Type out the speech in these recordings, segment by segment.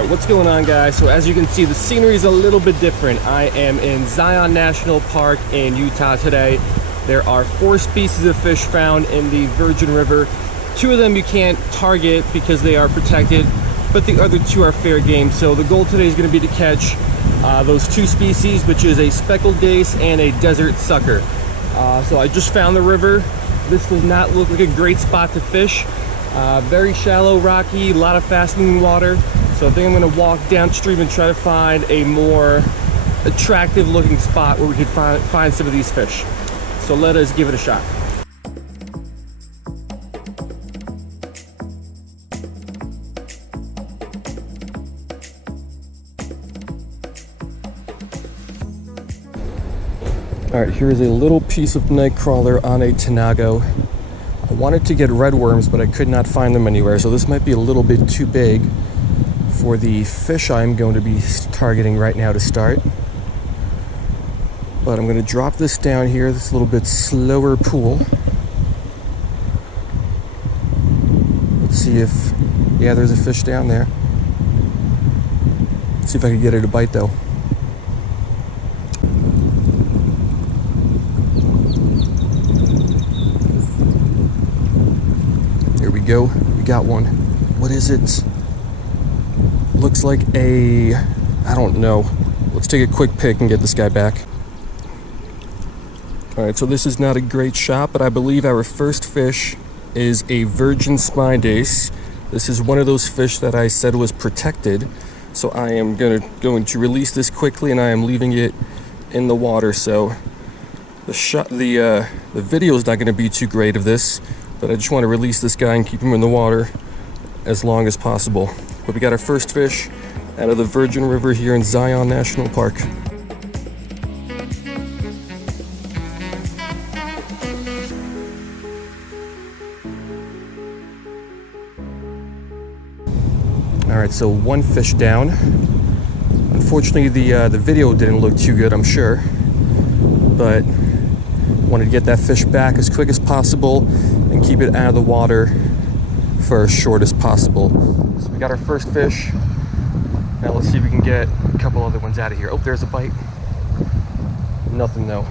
Alright, what's going on, guys? So as you can see, the scenery is a little bit different. I am in Zion National Park in Utah today. There are 4 species of fish found in the Virgin River. 2 of them you can't target because they are protected, but the other 2 are fair game. So the goal today is going to be to catch those 2 species, which is a speckled dace and a desert sucker. So I just found the river. This does not look like a great spot to fish. Very shallow, rocky, a lot of fast moving water. So I think I'm going to walk downstream and try to find a more attractive looking spot where we can find some of these fish. So let us give it a shot. All right, here is a little piece of night crawler on a Tanago. I wanted to get red worms, but I could not find them anywhere, so this might be a little bit too big for the fish I'm going to be targeting right now to start. But I'm going to drop this down here, this little bit slower pool. Let's see if, yeah, there's a fish down there. Let's see if I can get it to bite though. There we go, we got one. What is it? Looks like a, I don't know. Let's take a quick pick and get this guy back. All right, so this is not a great shot, but I believe our first fish is a virgin spine dace. This is one of those fish that I said was protected. So I am going to release this quickly, and I am leaving it in the water. So the video is not going to be too great of this, but I just want to release this guy and keep him in the water as long as possible. But we got our first fish out of the Virgin River here in Zion National Park. All right, so 1 fish down. Unfortunately, the video didn't look too good, I'm sure, but wanted to get that fish back as quick as possible and keep it out of the water for as short as possible. So we got our first fish. Now let's see if we can get a couple other ones out of here. Oh, there's a bite. Nothing though.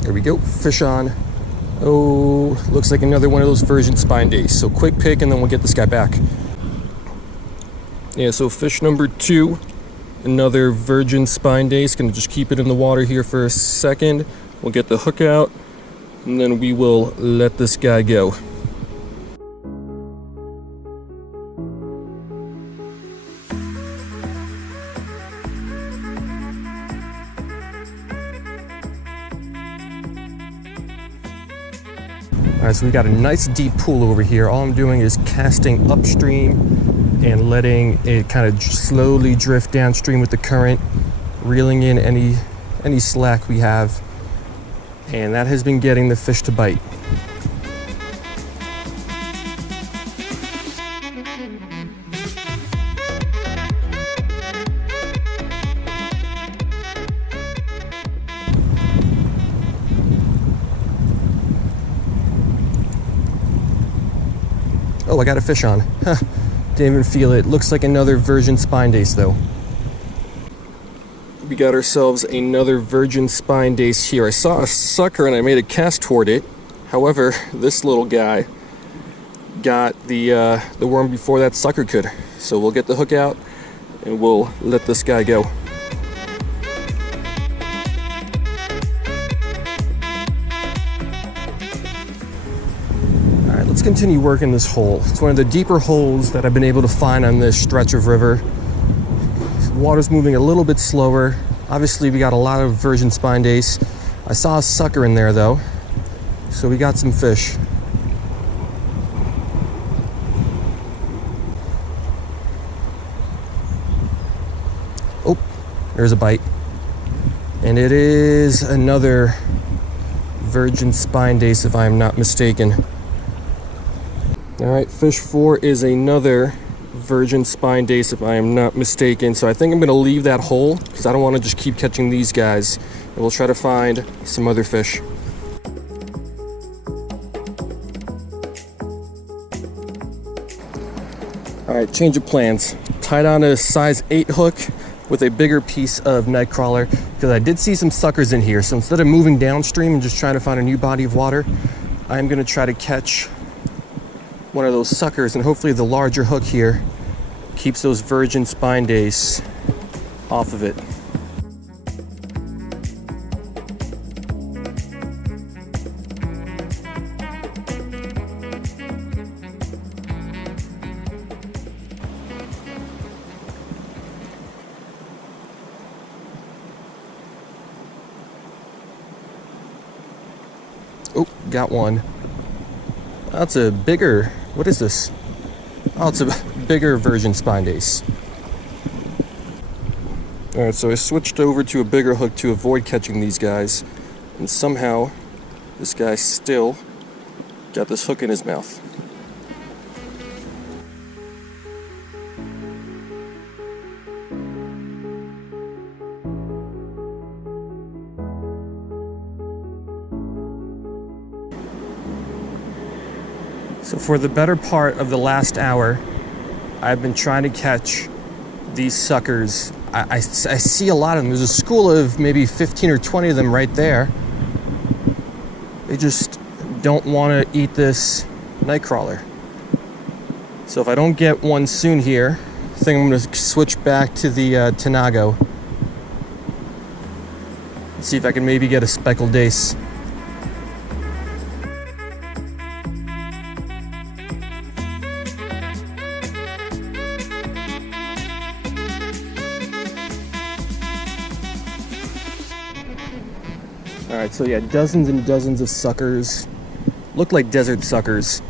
There we go, fish on. Oh, looks like another one of those virgin spine dace. So quick pick and then we'll get this guy back. Yeah, so fish number 2, another virgin spine dace. Gonna just keep it in the water here for a second. We'll get the hook out and then we will let this guy go. All right, so we got a nice deep pool over here. All I'm doing is casting upstream and letting it kind of slowly drift downstream with the current, reeling in any slack we have, and that has been getting the fish to bite. Oh, I got a fish on. Huh. Didn't even feel it. Looks like another virgin spine dace though. We got ourselves another virgin spine dace here. I saw a sucker and I made a cast toward it. However, this little guy got the worm before that sucker could. So we'll get the hook out and we'll let this guy go. Let's continue working this hole. It's one of the deeper holes that I've been able to find on this stretch of river. The water's moving a little bit slower. Obviously, we got a lot of virgin spine dace. I saw a sucker in there though, so we got some fish. Oh, there's a bite. And it is another virgin spine dace if I'm not mistaken. All right, fish 4 is another virgin spine dace if I am not mistaken. So I think I'm gonna leave that hole because I don't want to just keep catching these guys. And we'll try to find some other fish. All right, change of plans. Tied on a size 8 hook with a bigger piece of night crawler because I did see some suckers in here. So instead of moving downstream and just trying to find a new body of water, I'm gonna try to catch one of those suckers, and hopefully the larger hook here keeps those virgin spine dace off of it. Oh, got one. That's a bigger, what is this? Oh, it's a bigger virgin spine dace. All right, so I switched over to a bigger hook to avoid catching these guys, and somehow this guy still got this hook in his mouth. So for the better part of the last hour, I've been trying to catch these suckers. I see a lot of them. There's a school of maybe 15 or 20 of them right there. They just don't want to eat this night crawler. So if I don't get one soon here, I think I'm going to switch back to the Tanago. See if I can maybe get a speckled dace. Alright, so yeah, dozens and dozens of suckers. Look like desert suckers.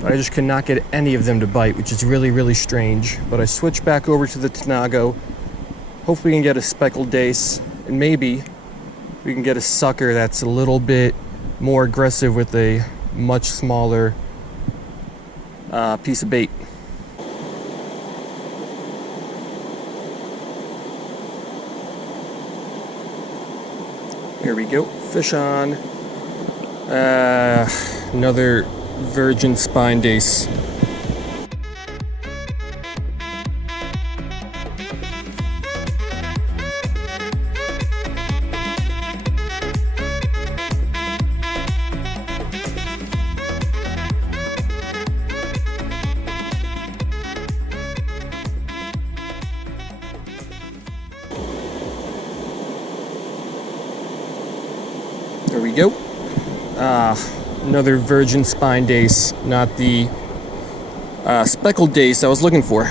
But I just could not get any of them to bite, which is really, really strange. But I switched back over to the Tanago. Hopefully we can get a speckled dace, and maybe we can get a sucker that's a little bit more aggressive with a much smaller piece of bait. Here we go, fish on. Another virgin spine dace. There we go. Another virgin spine dace, not the speckled dace I was looking for.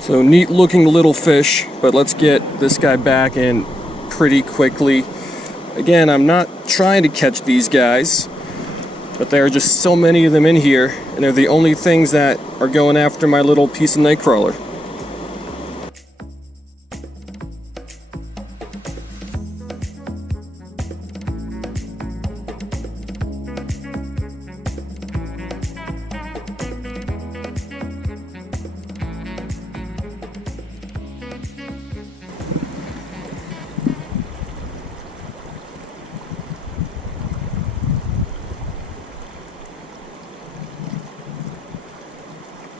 So neat looking little fish, but let's get this guy back in pretty quickly. Again, I'm not trying to catch these guys, but there are just so many of them in here, and they're the only things that are going after my little piece of night crawler.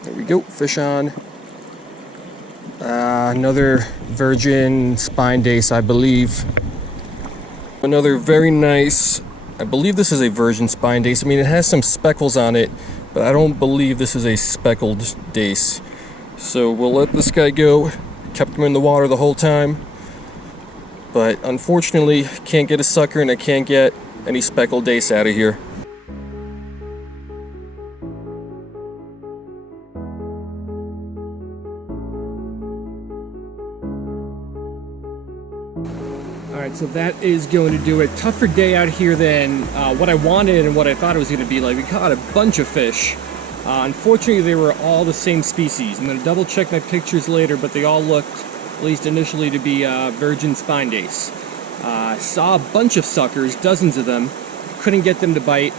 There we go, fish on. Another virgin spine dace, I believe. Another very nice, I believe this is a virgin spine dace. I mean, it has some speckles on it, but I don't believe this is a speckled dace. So we'll let this guy go. Kept him in the water the whole time. But unfortunately, can't get a sucker and I can't get any speckled dace out of here. Alright, so that is going to do it. Tougher day out here than what I wanted and what I thought it was going to be like. We caught a bunch of fish. Unfortunately, they were all the same species. I'm going to double check my pictures later, but they all looked, at least initially, to be virgin spine dace. Saw a bunch of suckers, dozens of them. Couldn't get them to bite,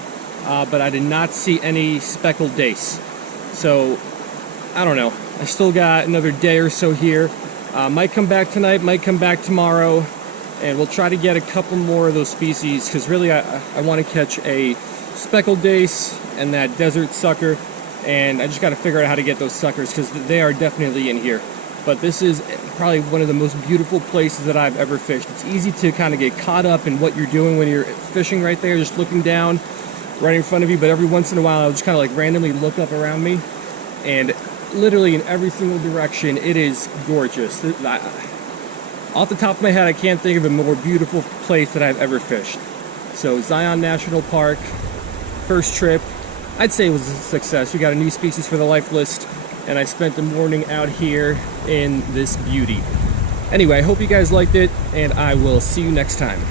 but I did not see any speckled dace. So I don't know. I still got another day or so here. Might come back tonight, might come back tomorrow, and we'll try to get a couple more of those species, because really I want to catch a speckled dace and that desert sucker, and I just got to figure out how to get those suckers, because they are definitely in here. But this is probably one of the most beautiful places that I've ever fished. It's easy to kind of get caught up in what you're doing when you're fishing right there, just looking down right in front of you, but every once in a while I'll just kind of like randomly look up around me, and literally in every single direction it is gorgeous. Off the top of my head, I can't think of a more beautiful place that I've ever fished. So Zion National Park, first trip, I'd say it was a success. We got a new species for the life list, and I spent the morning out here in this beauty. Anyway, I hope you guys liked it, and I will see you next time.